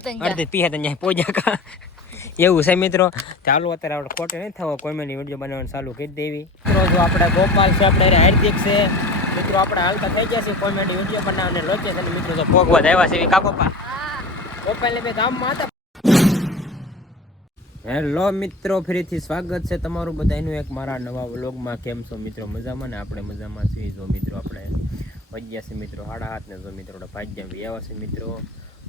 અડધી પીહે ત્યાં પોજા કા એવું છે મિત્રો. ચાલો અત્યારે આપણે ખોટે નહીં થવો કોમેડી વિડીયો બનાવવાનું ચાલુ કરી દેવી મિત્રો. જો આપણે ગોપાલ છે, આપણે હાર્દિક છે મિત્રો, આપણે હાલતા થઈ ગયા છે કોમેડી વિડીયો બનાવવાને લોકેશન મિત્રો. જો ભોગવત આવ્યા છે કા ગોપાલ? ગોપાલ ને બે ગામમાં હતા. હેલો મિત્રો, ફરીથી સ્વાગત છે તમારું બધાનું એક મારા નવા વ્લોગમાં. કેમ છો મિત્રો? મજામાં ને? આપણે મજામાં છીએ. જો મિત્રો આપણે વાગ્યા છે મિત્રો 7:30 ને. જો મિત્રો આપણે ભાગ્યા આવ્યા છે મિત્રો.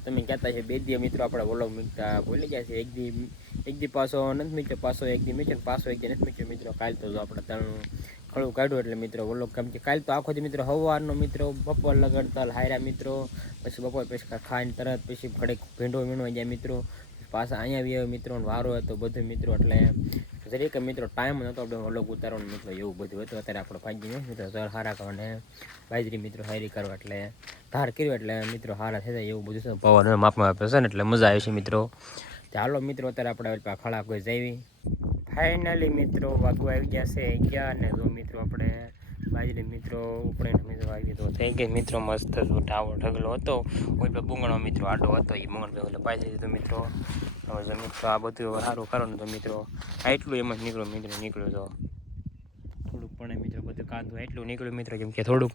તમે કહેતા છે બે દી મિત્રો આપણે વ્લોગ મૂકતા ભૂલી ગયા છે. એક દી પાછો નથી મીક્યો, પાછો એક દી મીક્યો, પાછો એક દી નથી મીક્યો મિત્રો. કાલ તો જો આપણે ત્રણ ખળું કાઢ્યું એટલે મિત્રો વ્લોગ, કેમ કે કાલ તો આખો દી મિત્રો સવારનો મિત્રો બપોર લગડતા હાર્યા મિત્રો. પછી બપોર પછી ખાઈને તરત પછી ઘડીક ભીંડો વીણવા ગયા મિત્રો. પાછા અહીંયા બી મિત્રો વારો હતો બધું મિત્રો. એટલે જરીક મિત્રો ટાઈમ નહોતો આપણે વ્લોગ ઉતારવાનો મિત્રો, એવું બધું હતું. અત્યારે આપણે ભાગીને મિત્રો ધાર હારા કરવાને બાજરી મિત્રો હારી કરવા એટલે ધાર કર્યો એટલે મિત્રો હારા થઈ જાય એવું બધું છે. પવન માપમાં આપે છે ને એટલે મજા આવે છે મિત્રો. ચાલો મિત્રો અત્યારે આપણે ખળા કોઈ જઈવી. ફાઇનલી મિત્રો વાગુ આવી ગયા છે 11 ને. જો મિત્રો આપણે બાજરી મિત્રો ઉપડે મિત્રો આવી તો થઈ ગઈ મિત્રો મસ્ત. જો ટાવો ઢગલો હતો કોઈ પણ બુંગણો મિત્રો આડો હતો એ બુંગણ એટલે બાજરી દીધો મિત્રો. હવે જો મિત્રો આ બધું સારું કરો ને તો મિત્રો એટલું એમ જ નીકળ્યું તો થોડુંક પણ મિત્રો બધું કાંદું એટલું નીકળ્યું મિત્રો. કેમ કે થોડુંક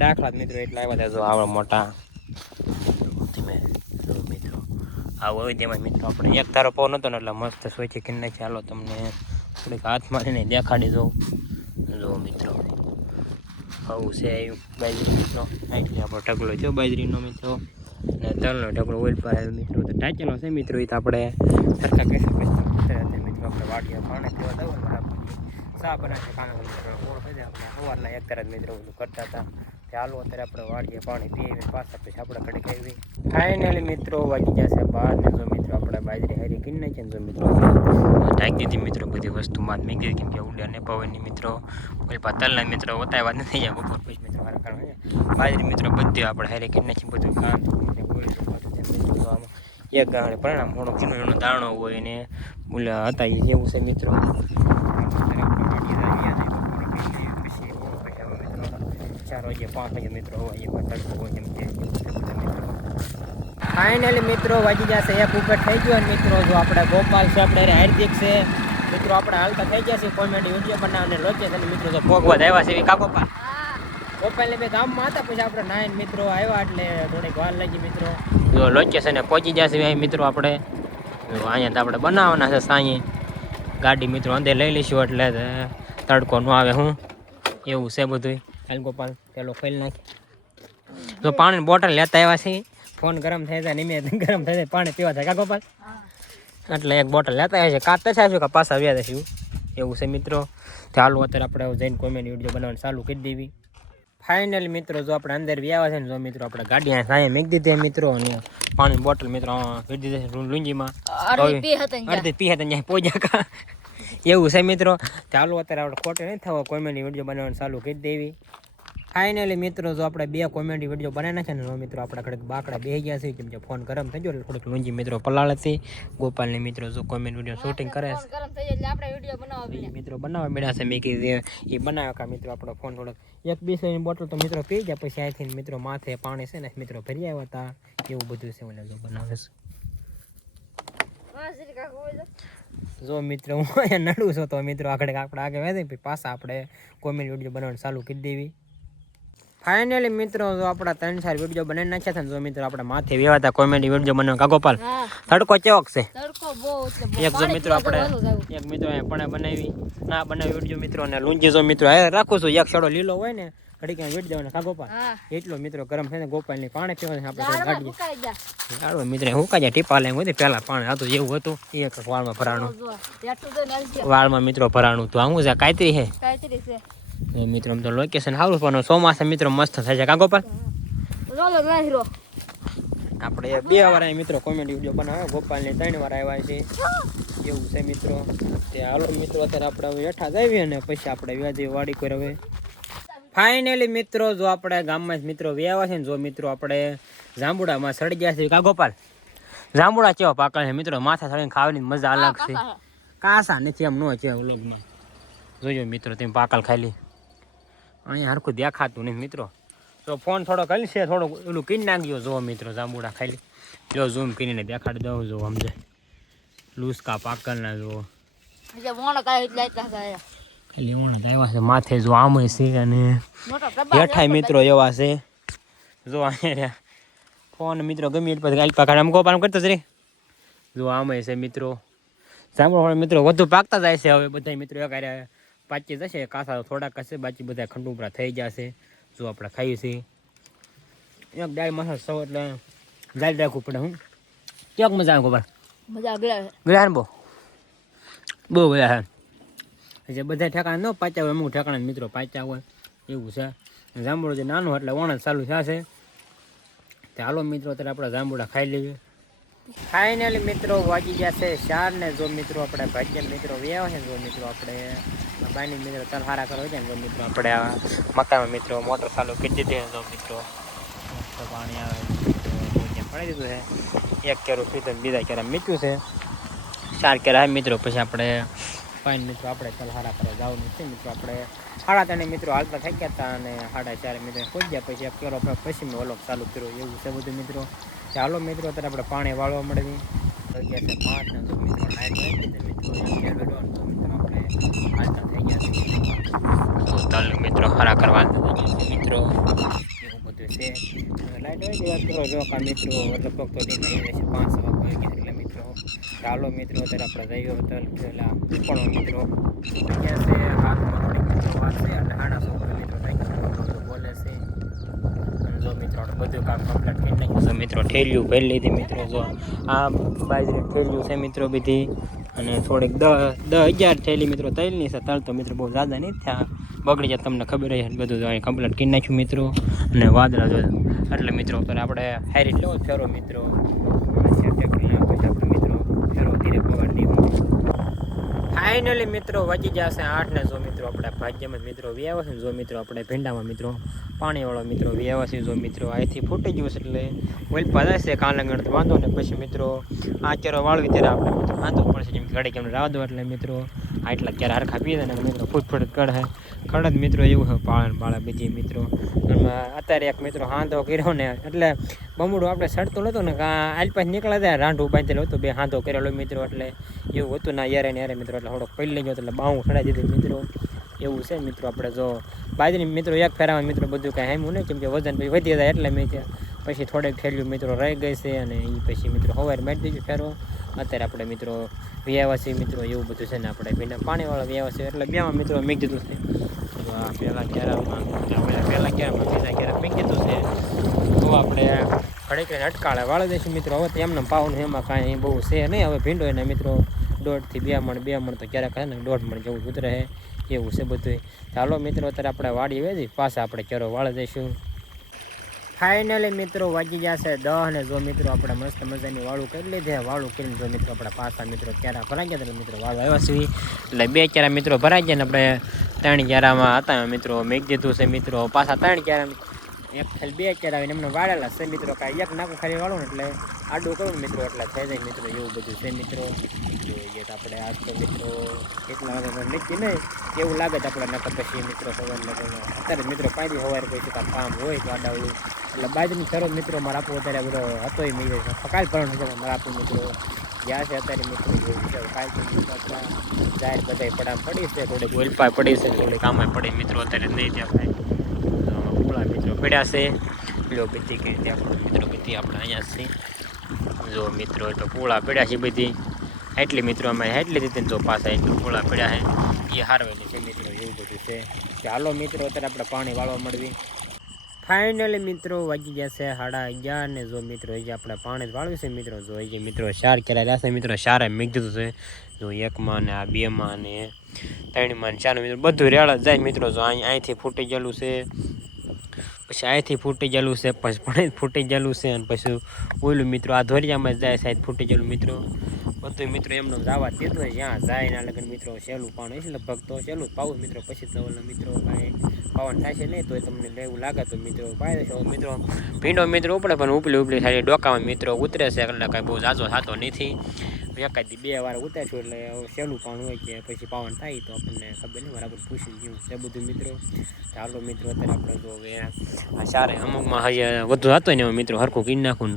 દાખલા મિત્રો એટલા આવ્યા હતા. જો આવડા મોટા ધીમે મિત્રો આવો હોય તેમાં મિત્રો આપણે એક ધારો પવન હતો ને એટલે મસ્ત સોચી કે નાખી. ચાલો તમને થોડીક હાથ મારીને દેખાડી દઉં. જો મિત્રો આવું છે બાજરી મિત્રો. એટલે આપણો ઢગલો છે બાજરીનો મિત્રો ને તલનો ઢગલો ઓઇલ પર મિત્રો તો ટાંચેલો છે મિત્રો. એ તો આપણે સરખા કહેશે મિત્રો આપણે વાડીએ પાણી પીવા દઉં બરાબર ચા બનાવીને ખાવાનું મિત્રો ઓળ થઈ જાય. આપણે સવારના એક તરફ મિત્રો બધું કરતા હતા. ચાલો અત્યારે આપણે વાડીએ પાણી પીએ પાછા પછી આપણે કડી ખાવી. ફાઇનલી મિત્રો વાગી ગયા છે 12 ને. જો મિત્રો આપણે બાજરી હારી કિન નાખી ને. જો મિત્રો ઢાંકી દીધી મિત્રો બધી વસ્તુ માં મેં કીધી કેમ કે ઉડ્યા ને પવનની મિત્રો કોઈ તલના મિત્રો ઉતારવા નથી જાય બપોર પછી મિત્રો હારા કારણ બાજરી મિત્રો બધી આપણે હારી કિન નાખી બધું કામ એક ગાણે પરિણામ મોડો કિનો દાણો હોય ને ઓલા હતા એ જેવું છે મિત્રો. ફાઇનલી મિત્રો વાગી જશે એક ઉપર થઈ ગયો મિત્રો. જો આપણે ગોપાલ છે, આપણે હાર્દિક છે મિત્રો, આપણે હાલતા થઈ ગયા છે કોમેડી વિડીયો બનાવવાને લોકેશન મિત્રો. જો ભોગવત આવ્યા છે કા ગોપાલ? ગોપાલ ને બે ગામમાં હતા પછી આપણે 9 મિત્રો આવ્યા એટલે થોડીક વાર લાગી મિત્રો. જો લોકેશને પહોંચી જશે મિત્રો. આપણે અહીંયા તો આપણે બનાવવાના છે સાંઈ ગાડી મિત્રો અંદર લઈ લઈશું એટલે તડકો ન આવે. હું એવું છે બધું. હાલ ગોપાલ પેલો ખોલી નાખી. જો પાણીની બોટલ લેતા આવ્યા છે. ફોન ગરમ થઈ જાય નિમે ગરમ થઈ જાય પાણી પીવા થાય કા ગોપાલ? એટલે એક બોટલ લેતા આવ્યા છે. કાતે છે કે પાછા આવ્યા છે એવું છે મિત્રો. ચાલો અત્યારે આપણે જઈને કોમેડી વિડીયો બનાવવાનું ચાલુ કરી દેવી. ફાઇનલી મિત્રો જો આપણે અંદર વ્યાવા છે ને. જો મિત્રો આપણે ગાડી અહીંયા સાંયે મેક દીધી મિત્રો અને પાણીની બોટલ મિત્રો ભરી દીધી છે લુંજીમાં. અડધી પીહે ત્યાં પોજા કા એવું છે મિત્રો. ચાલો અત્યારે આપણે ખોટે નહીં થવો કોમેડી વિડીયો બનાવવાનું ચાલુ કરી દેવી. ફાઇનલી મિત્રો જો આપણે બે કોમેડી વિડીયો બનાવી નાખ્યા ને મિત્રો આપણે ઘડીક બાકડા બેસી ગયા છે. કેમ કે ફોન ગરમ થઈ ગયો એટલે થોડીક લુંજી મિત્રો પલાળ હતી. ગોપાલને મિત્રો જો કોમેડી વિડીયો શૂટિંગ કરે છે મિત્રો બનાવવા મળ્યા છે. મેં કીધું એ બનાવ્યા કા મિત્રો આપણો ફોન થોડોક એક બીસની બોટલ તો મિત્રો પી ગયા. પછી અહીંથી મિત્રો માથે પાણી છે ને મિત્રો ભરી આવ્યા હતા એવું બધું છે. ઓલા જો બનાવે છે. જો મિત્રો હું અહીંયા નડું છું તો મિત્રો આગળ આપણે આગળ વધે પાછા આપણે કોમેડી વિડીયો બનાવવાનું ચાલુ કરી દેવી. ફાઇનલી મિત્રો જો આપણા 3-4 વિડીયો બનાવી નાખ્યા હતા ને. જો મિત્રો આપણે માથે વ્યવા હતા કોમેડી વિડીયો બનાવવા કા ગોપાલ? તડકો ચેવક છે એક. જો મિત્રો આપણે એક મિત્રો અહીંયા પણ બનાવી ના બનાવી વિડીયો મિત્રો અને લુંજી જો મિત્રો હારે રાખું છું. એક છેડો લીલો હોય ને ઘડીક વિડી દેવાનો કા ગોપાલ? એટલો મિત્રો ગરમ થાય ને ગોપાલ ની પાણી પીવાનું આપણે ગાડી ચાલો મિત્રો હુકા જાય ટીપા લઈને હોય પેલા પાણી હતું એવું હતું. એક વાળમાં ભરાણું વાળમાં મિત્રો ભરાણું તો આવું છે કાયતરી છે મિત્રો. આમ તો લોકેશન સારું પણ ચોમાસા મિત્રો મસ્ત થાય છે કા ગોપાલ? આપણે 2 વાર મિત્રો કોમેડી વિડીયો બનાવે. ગોપાલ ને 3 વાર આવ્યા છે એવું છે મિત્રો. તે હાલો મિત્રો અત્યારે આપણે હેઠા જઈએ ને પછી આપણે વ્યાજે વાડી કોઈ હવે. ફાઇનલી મિત્રો જો આપણે ગામમાં જ મિત્રો વ્યાવા છે ને. જો મિત્રો આપણે જાંબુડામાં સડી ગયા છે કા ગોપાલ? જાંબુડા કેવા પાકળ છે મિત્રો. માથા સડીને ખાવાની મજા અલગ છે. કાસા નથી એમ ન છે વ્લોગમાં જોયો મિત્રો તમે પાકલ ખાલી અહીંયા હરખું દેખાતું નહીં મિત્રો. તો ફોન થોડોક હલશે થોડુંક ઓલું કીન નાખ્યો જો મિત્રો જાંબુડા ખાલી જો ઝૂમ કરીને દેખાડી દઉં જો સમજે લૂસકા પાકલના જો ખાલી ઓણા આવ્યા છે માથે જો આમ છે અને હેઠાય મિત્રો એવા છે જો અહીંયા ફોન મિત્રો ગમે એટલે પછી અલ્પા કાઢ આમ કોપામ કરતો જ રે જો આમ છે મિત્રો સાંભળો મિત્રો વધુ પાકતા જાય છે હવે બધા મિત્રો એક પાકી જશે કાસા થોડાક હશે બાકી બધા ખંડુપરા થઈ જશે જો આપણે ખાઈએ છીએ એક દાળ મસાલો સૌ એટલે દાળ રાખવું પડે હું ક્યાંક મજા આવે ખબર મજા ગયા બહુ બધા છે બધા ઠેકાણા ન પાચ્યા હોય અમુક ઠેકાણા મિત્રો પાચ્યા હોય એવું છે જાંબુડો જે નાનો એટલે વણ ચાલુ થશે તે હાલો મિત્રો અત્યારે આપણે જાંબુડા ખાઈ લઈએ ફાઇનલી મિત્રો વાગી ગયા છે 4 ને જો મિત્રો આપણે ભાગ્ય મિત્રો વ્યાવ છે જો મિત્રો આપણે બાયની મિત્રો તલ હારા કરવા જાય ને જો મિત્રો આપણે આ મકાનમાં મિત્રો મોટર ચાલુ કરી દીધી જો મિત્રો પાણી આવે પડી દીધું છે એક કેરો પીધું બીજા કેરા મીઠું છે 4 કેરા મિત્રો પછી આપણે ફાઇન મિત્રો આપણે તલ હારા કરવા જવાનું છે મિત્રો આપણે 3:30 મિત્રો હાલતા થઈ ગયા હતા અને 4:30 મિત્રો પહોંચી ગયા પછી એક કેરો પછી મેં ઓલો ચાલુ કર્યો એવું છે બધું મિત્રો ચાલો મિત્રો અત્યારે આપણે પાણી વાળવા મળવી ગયા છે 5 ને મિત્રો લાઈટ મિત્રો આપણે હાલતા થઈ ગયા છે તલ મિત્રો હારા કરવા મિત્રો એવું બધું છે લાઈટ હોય કરો જો કા મિત્રો લગભગ તો દિન આવી જશે 5 વાગે એટલે મિત્રો ચાલો મિત્રો અત્યારે આપણે જઈએ તલ પેલા પણ મિત્રો ક્યાં છે હાથમાં થોડીક વાત છે અને 8:30 મિત્રો બોલે છે જો મિત્રો બધું કામ કમ્પ્લીટ કરી નાખ્યું મિત્રો ઠેલિયું ભરી લીધી મિત્રો જો આ બાજરી ઠેલિયું છે મિત્રો બધી અને થોડીક 10-11 ઠેલી મિત્રો તલની છે તલ તો મિત્રો બહુ જ્યાદા નહીં થયા બગડી જાય તમને ખબર હોય બધું અહીં કમ્પ્લીટ કરી નાખ્યું મિત્રો અને વાદળા જો એટલે મિત્રો અત્યારે આપણે હારી લેવો ફેરો મિત્રો મિત્રો ફેરો ધીરે પગાડી ફાઇનલી મિત્રો વાગી જશે 8 ને જો મિત્રો આપણે ભાગ્યમાં મિત્રો વ્યાવ છે જો મિત્રો આપણે ભીંડામાં મિત્રો પાણીવાળો મિત્રો વ્યાવ છે જો મિત્રો અહીંથી ફૂટી ગયું છે એટલે વલપા જશે કાલંગણ તો વાંધો ને પછી મિત્રો આ કેરો વાળવી ત્યારે આપણે મિત્રો વાંધો પડશે જેમ ઘડી કેમ રાહ દો એટલે મિત્રો આટલા ક્યારે હરખા પીએ ને મિત્રો ફૂટ કઢે ખડ મિત્રો એવું છે પાળન બાળા બીજી મિત્રો અત્યારે એક મિત્રો હાંધો કર્યો ને એટલે બમડું આપણે સડતું નહોતું ને આલપાસ નીકળ્યા હતા રાંઢું બાંધેલું હતું બે હાંધો કરેલો મિત્રો એટલે એવું હતું ના યારે ને યારે મિત્રો એટલે થોડોક પહેલી લઈ ગયો એટલે બાવું ખડાઈ દીધું મિત્રો એવું છે મિત્રો આપણે જો બાજરી મિત્રો એક ફેરામાં મિત્રો બધું કાંઈ હેમું નહીં કેમ કે વજન પછી વધી જાય એટલે મેં પછી થોડેક થેલ્યું મિત્રો રહી ગઈ છે અને એ પછી મિત્રો સવારે મારી દીધું ફેરવો અત્યારે આપણે મિત્રો વ્યાવાસી મિત્રો એવું બધું છે ને આપણે ભીંડા પાણીવાળા વ્યાવાસી એટલે બેમાં મિત્રો મેં દીધું છે આ પહેલાં ક્યારામાં બીજા ક્યારા મેં કીધું છે તો આપણે ઘડીક અટકાળે વાળી દઈશું મિત્રો હવે તો એમને પાવાનું એમાં કાંઈ બહુ છે નહીં હવે ભીંડો એના મિત્રો 1.5 થી 2 મણ તો ક્યારેક ને 1.5 મણ જેવું ઉતરે એવું છે બધું ચાલો મિત્રો અત્યારે આપણે વાડી વેચી પાછા આપણે કેરો વાળી દઈશું ફાઇનલી મિત્રો વાગી જશે 10 ને જો મિત્રો આપણે મસ્ત મજાની વાળું કરી લીધે વાળું કરીને જો મિત્રો આપણે પાછા મિત્રો ક્યારા ભરાઈ ગયા મિત્રો વાળું આવ્યા છે એટલે 2 ક્યારા મિત્રો ભરાઈ ગયા ને આપણે 3 ક્યારામાં હતા મિત્રો મેં દીધું છે મિત્રો પાછા 3 ક્યારા એક ખાલી 2 ક્યારા આવીને એમને વાળેલા છે મિત્રો કાંઈ એક નાખું ખાલી વાળું ને એટલે આડું કરું ને મિત્રો એટલે થઈ જાય મિત્રો એવું બધું છે મિત્રો જોઈએ તો આપણે આજ તો મિત્રો કેટલા વાગે નક્કી નહીં એવું લાગે તો આપણે નકર પછી મિત્રો સવાર અત્યારે મિત્રો પાછી સવારે કોઈ કામ હોય તો આડાવડું એટલે બાજુની શરત મિત્રો મારે આપવું અત્યારે બધો હતો એ મેં કાલ ભરણ છે મારે આપવું મિત્રો જ્યાં છે અત્યારે મિત્રો કાલ તો મિત્રો આપણા જાહેર બધા પડામ પડી છે થોડીક ઓલપા પડી છે થોડી કામે પડી મિત્રો અત્યારે નહીં ત્યાં કાંઈ પૂળા મિત્રો પડ્યા છે લો બધી કઈ રીતે આપણે મિત્રો બધી આપણે અહીંયા છીએ જો મિત્રો તો પૂળા પડ્યા છે બધી એટલી મિત્રો અમે એટલી રીતે જો પાછા એટલું પૂળા પડ્યા છે એ હારવેલી છે મિત્રો એવું બધું છે ચાલો મિત્રો અત્યારે આપણે પાણી વાળવા મળવી ફાઇનલી મિત્રો વાગી ગયા છે 11:30 ને જો મિત્રો હજી આપણે પાણી જ વાળવું છે મિત્રો જો હજી મિત્રો 4 કેરા રહ્યા છે મિત્રો 4 મેં કીધું છે જો 1 માં ને આ 2 માં ને 3 માં ને 4 મિત્રો બધું રેડા જાય મિત્રો જો અહીંથી ફૂટી ગયેલું છે પછી અહીંથી ફૂટી ગયેલું છે પછી પણ ફૂટી ગયેલું છે અને પછી ઓલું મિત્રો આ ધોરિયામાં જાય સાહેબ ફૂટી ગયેલું મિત્રો બધું મિત્રો એમને જવા દીધું હોય જ્યાં જાય ના લગન મિત્રો સહેલું પાણી છે લગભગ તો સહેલું પાવું મિત્રો પછી તો ઓલા મિત્રો કાંઈ પાવન થાય છે નહીં તો તમને લેવું લાગે તો મિત્રો પાઈ દેશો મિત્રો ભીંડો મિત્રો ઉપડે પણ ઉપલી સારી ડોકામાં મિત્રો ઉતરે છે એટલે કાંઈ બહુ ઝાઝો થતો નથી એકાદી 2 વાર ઉતારશું એટલે સહેલું પાણ હોય કે પછી પાવન થાય તો આપણને ખબર નહીં બરાબર પૂછી જેવું છે બધું મિત્રો. ચાલો મિત્રો અત્યારે આપણે જો હવે સારે અમુકમાં હજી વધુ હતો ને મિત્રો હરખું કીન નાખું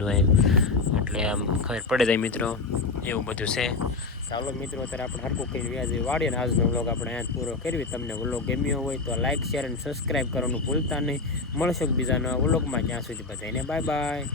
એટલે આમ ખબર પડે જાય મિત્રો એવું બધું છે. ચાલો મિત્રો અત્યારે આપણે હરખું કરીને વ્યાજ વાળીએ ને આજનો વ્લોગ આપણે અહીંયા પૂરો કરવી. તમને વ્લોગ ગમ્યો હોય તો લાઇક શેર અને સબસ્ક્રાઈબ કરવાનું ભૂલતા નહીં. મળશો બીજા નવા વ્લોગમાં. ત્યાં સુધી બધાને બાય બાય.